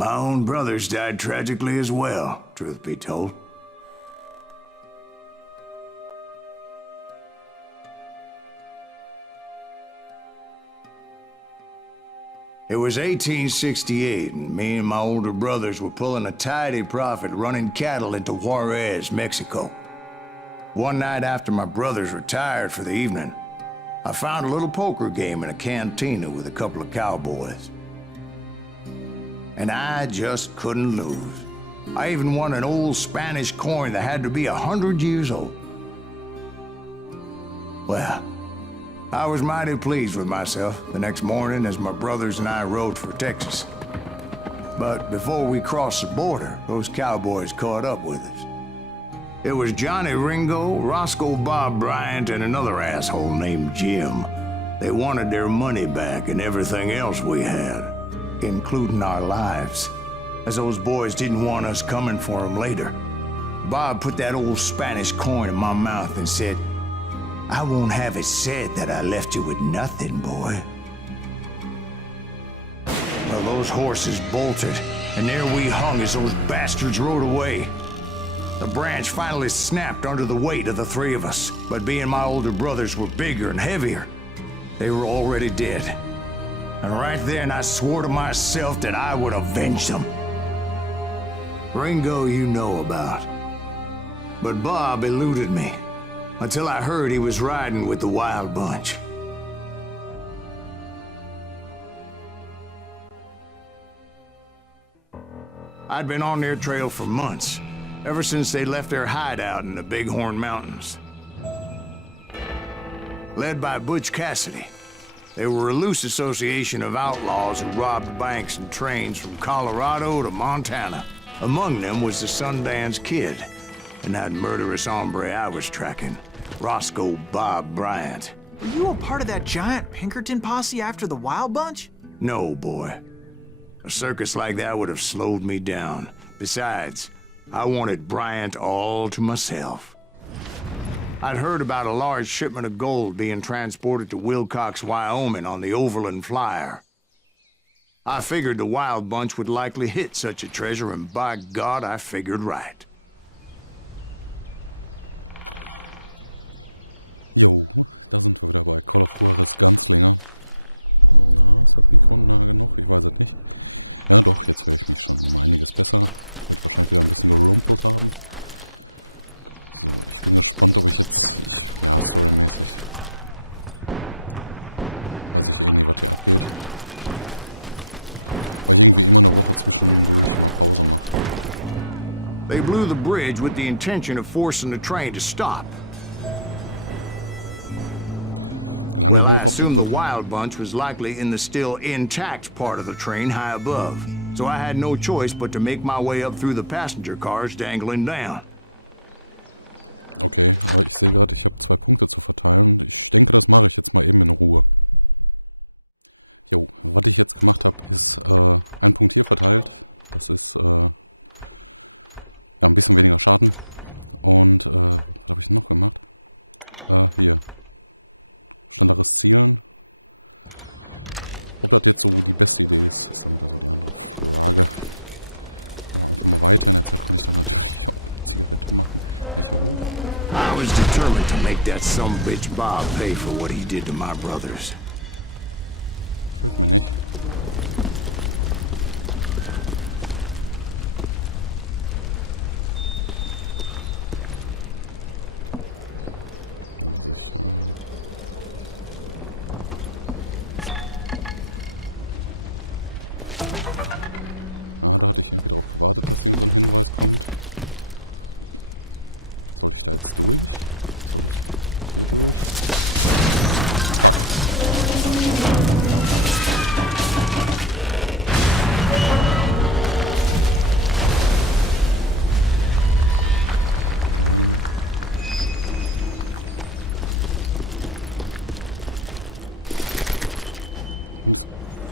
My own brothers died tragically as well, truth be told. It was 1868, and me and my older brothers were pulling a tidy profit running cattle into Juarez, Mexico. One night after my brothers retired for the evening, I found a little poker game in a cantina with a couple of cowboys. And I just couldn't lose. I even won an old Spanish coin that had to be 100 years old. Well, I was mighty pleased with myself the next morning as my brothers and I rode for Texas. But before we crossed the border, those cowboys caught up with us. It was Johnny Ringo, Roscoe Bob Bryant, and another asshole named Jim. They wanted their money back and everything else we had, including our lives, as those boys didn't want us coming for them later. Bob put that old Spanish coin in my mouth and said, "I won't have it said that I left you with nothing, boy." Well, those horses bolted, and there we hung as those bastards rode away. The branch finally snapped under the weight of the three of us, but being my older brothers were bigger and heavier, they were already dead. And right then I swore to myself that I would avenge them. Ringo you know about. But Bob eluded me, until I heard he was riding with the Wild Bunch. I'd been on their trail for months, ever since they left their hideout in the Bighorn Mountains. Led by Butch Cassidy, they were a loose association of outlaws who robbed banks and trains from Colorado to Montana. Among them was the Sundance Kid, and that murderous hombre I was tracking, Roscoe Bob Bryant. Were you a part of that giant Pinkerton posse after the Wild Bunch? No, boy. A circus like that would have slowed me down. Besides, I wanted Bryant all to myself. I'd heard about a large shipment of gold being transported to Wilcox, Wyoming on the Overland Flyer. I figured the Wild Bunch would likely hit such a treasure, and by God, I figured right. They blew the bridge with the intention of forcing the train to stop. Well, I assumed the Wild Bunch was likely in the still intact part of the train high above, so I had no choice but to make my way up through the passenger cars dangling down. I was determined to make that sumbitch Bob pay for what he did to my brothers.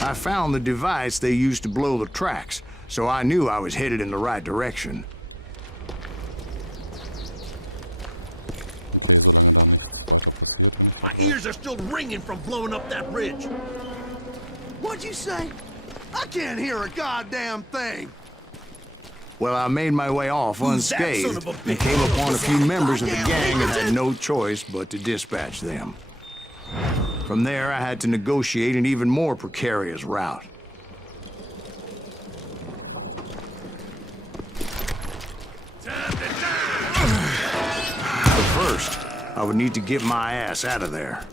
I found the device they used to blow the tracks, so I knew I was headed in the right direction. My ears are still ringing from blowing up that bridge. What'd you say? I can't hear a goddamn thing! Well, I made my way off unscathed and came upon a few members of the gang and had no choice but to dispatch them. From there, I had to negotiate an even more precarious route. But first, I would need to get my ass out of there.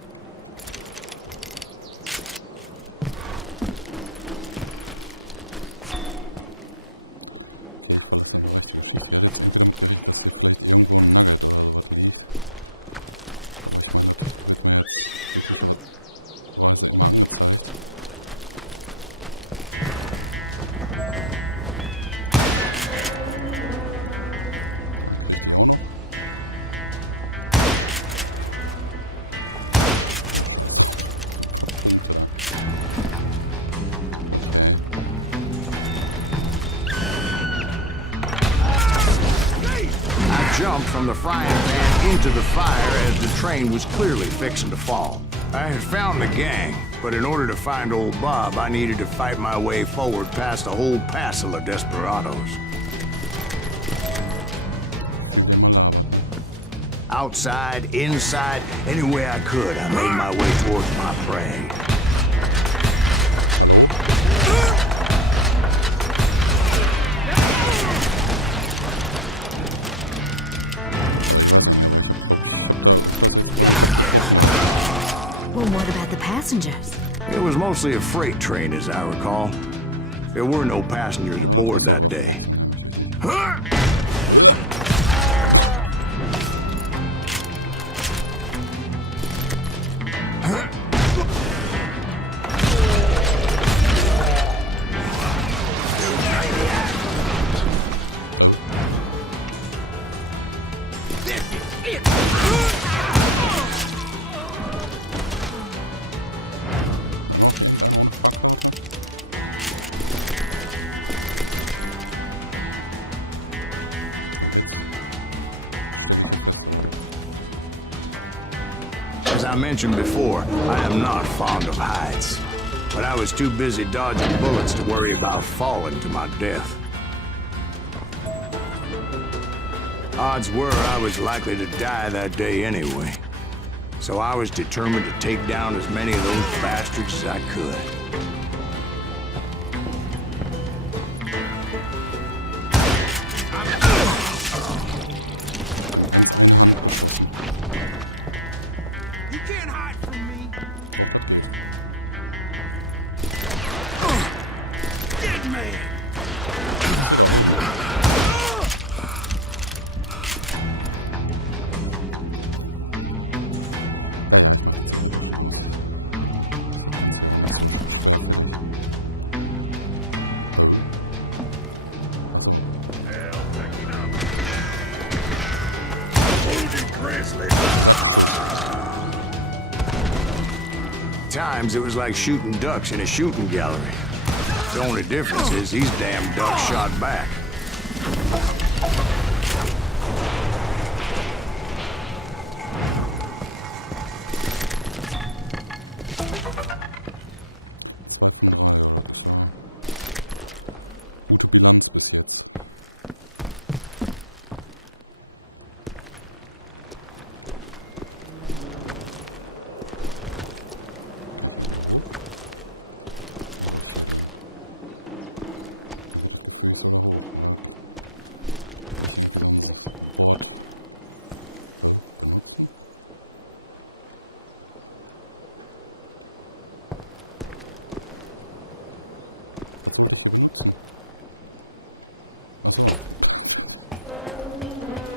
Jumped from the frying pan into the fire as the train was clearly fixing to fall. I had found the gang, but in order to find old Bob, I needed to fight my way forward past a whole passel of desperados. Outside, inside, anywhere I could, I made my way towards my prey. Well, what about the passengers? It was mostly a freight train, as I recall. There were no passengers aboard that day. As I mentioned before, I am not fond of heights, but I was too busy dodging bullets to worry about falling to my death. Odds were I was likely to die that day anyway, so I was determined to take down as many of those bastards as I could. Times it was like shooting ducks in a shooting gallery. The only difference is these damn ducks shot back.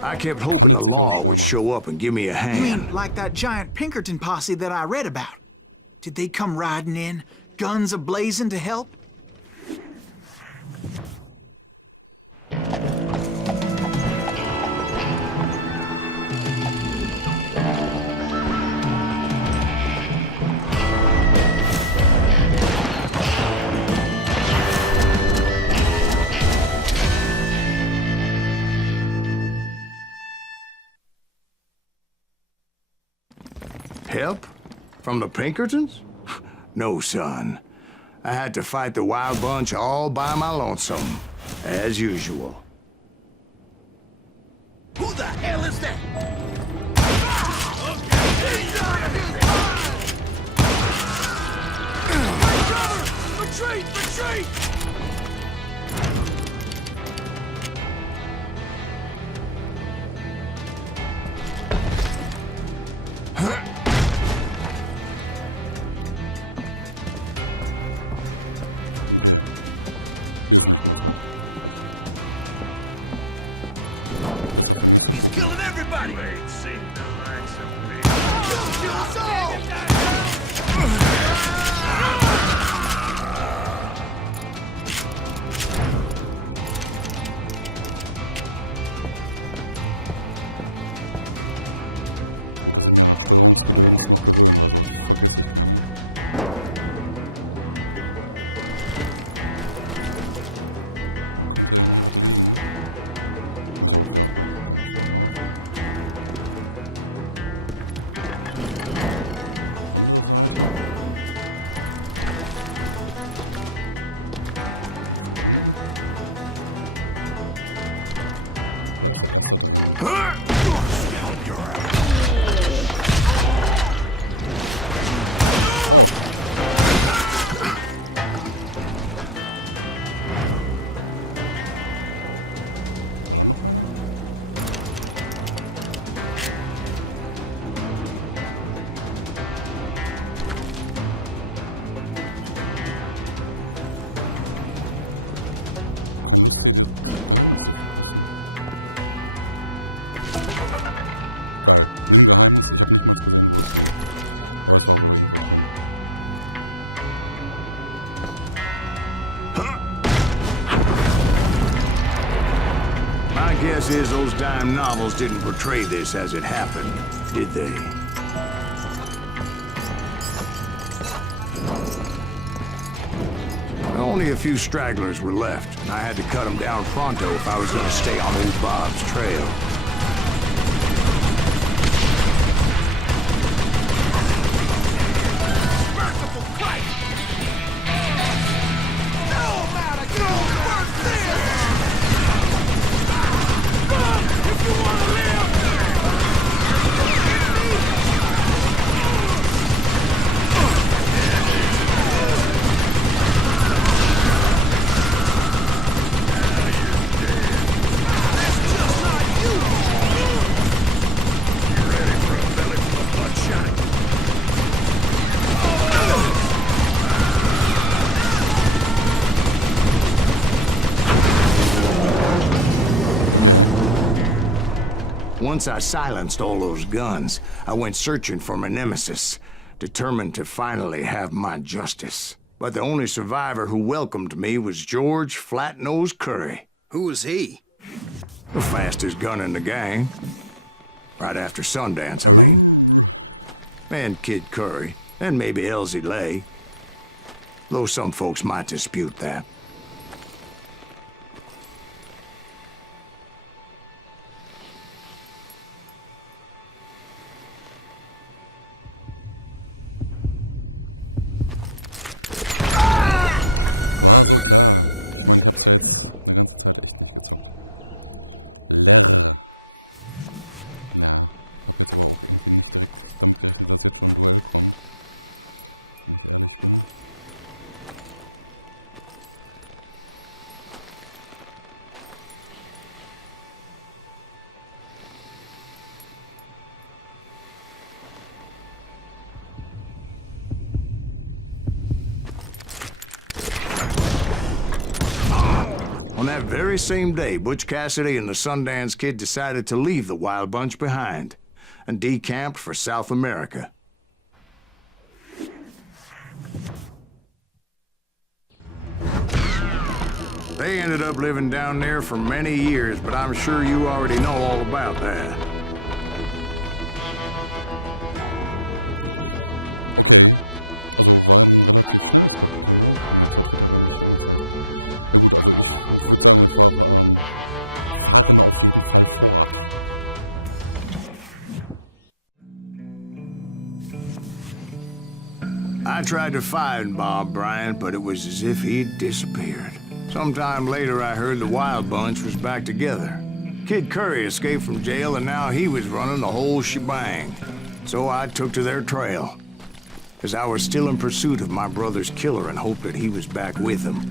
I kept hoping the law would show up and give me a hand. You mean like that giant Pinkerton posse that I read about? Did they come riding in, guns a-blazing to help? Help? From the Pinkertons? No, son. I had to fight the wild bunch all by my lonesome, as usual. Who the hell is that? Retreat! Retreat! He's killing everybody! Ain't seen the likes of me. Kill us all! Guess is those dime novels didn't portray this as it happened, did they? Only a few stragglers were left, and I had to cut them down pronto if I was going to stay on old Bob's trail. Merciful Christ! No matter, go first this! If you want to live! That's just like you! You ready for a belly full of bloodshot? Once I silenced all those guns, I went searching for my nemesis, determined to finally have my justice. But the only survivor who welcomed me was George Flat-Nosed Curry. Who was he? The fastest gun in the gang. Right after Sundance, I mean. And Kid Curry, and maybe Elsie Lay. Though some folks might dispute that. On that very same day, Butch Cassidy and the Sundance Kid decided to leave the Wild Bunch behind and decamped for South America. They ended up living down there for many years, but I'm sure you already know all about that. I tried to find Bob Bryant, but it was as if he'd disappeared. Sometime later, I heard the Wild Bunch was back together. Kid Curry escaped from jail, and now he was running the whole shebang. So I took to their trail, because I was still in pursuit of my brother's killer and hoped that he was back with him.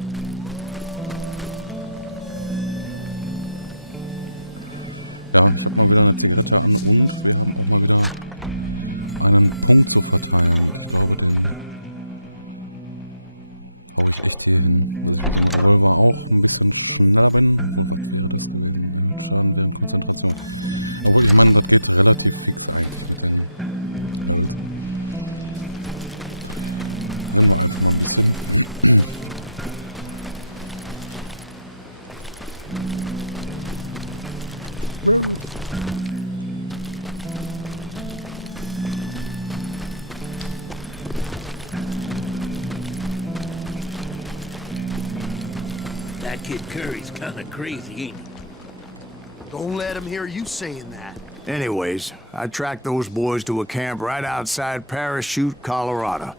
That kid Curry's kinda crazy, ain't he? Don't let him hear you saying that. Anyways, I tracked those boys to a camp right outside Parachute, Colorado.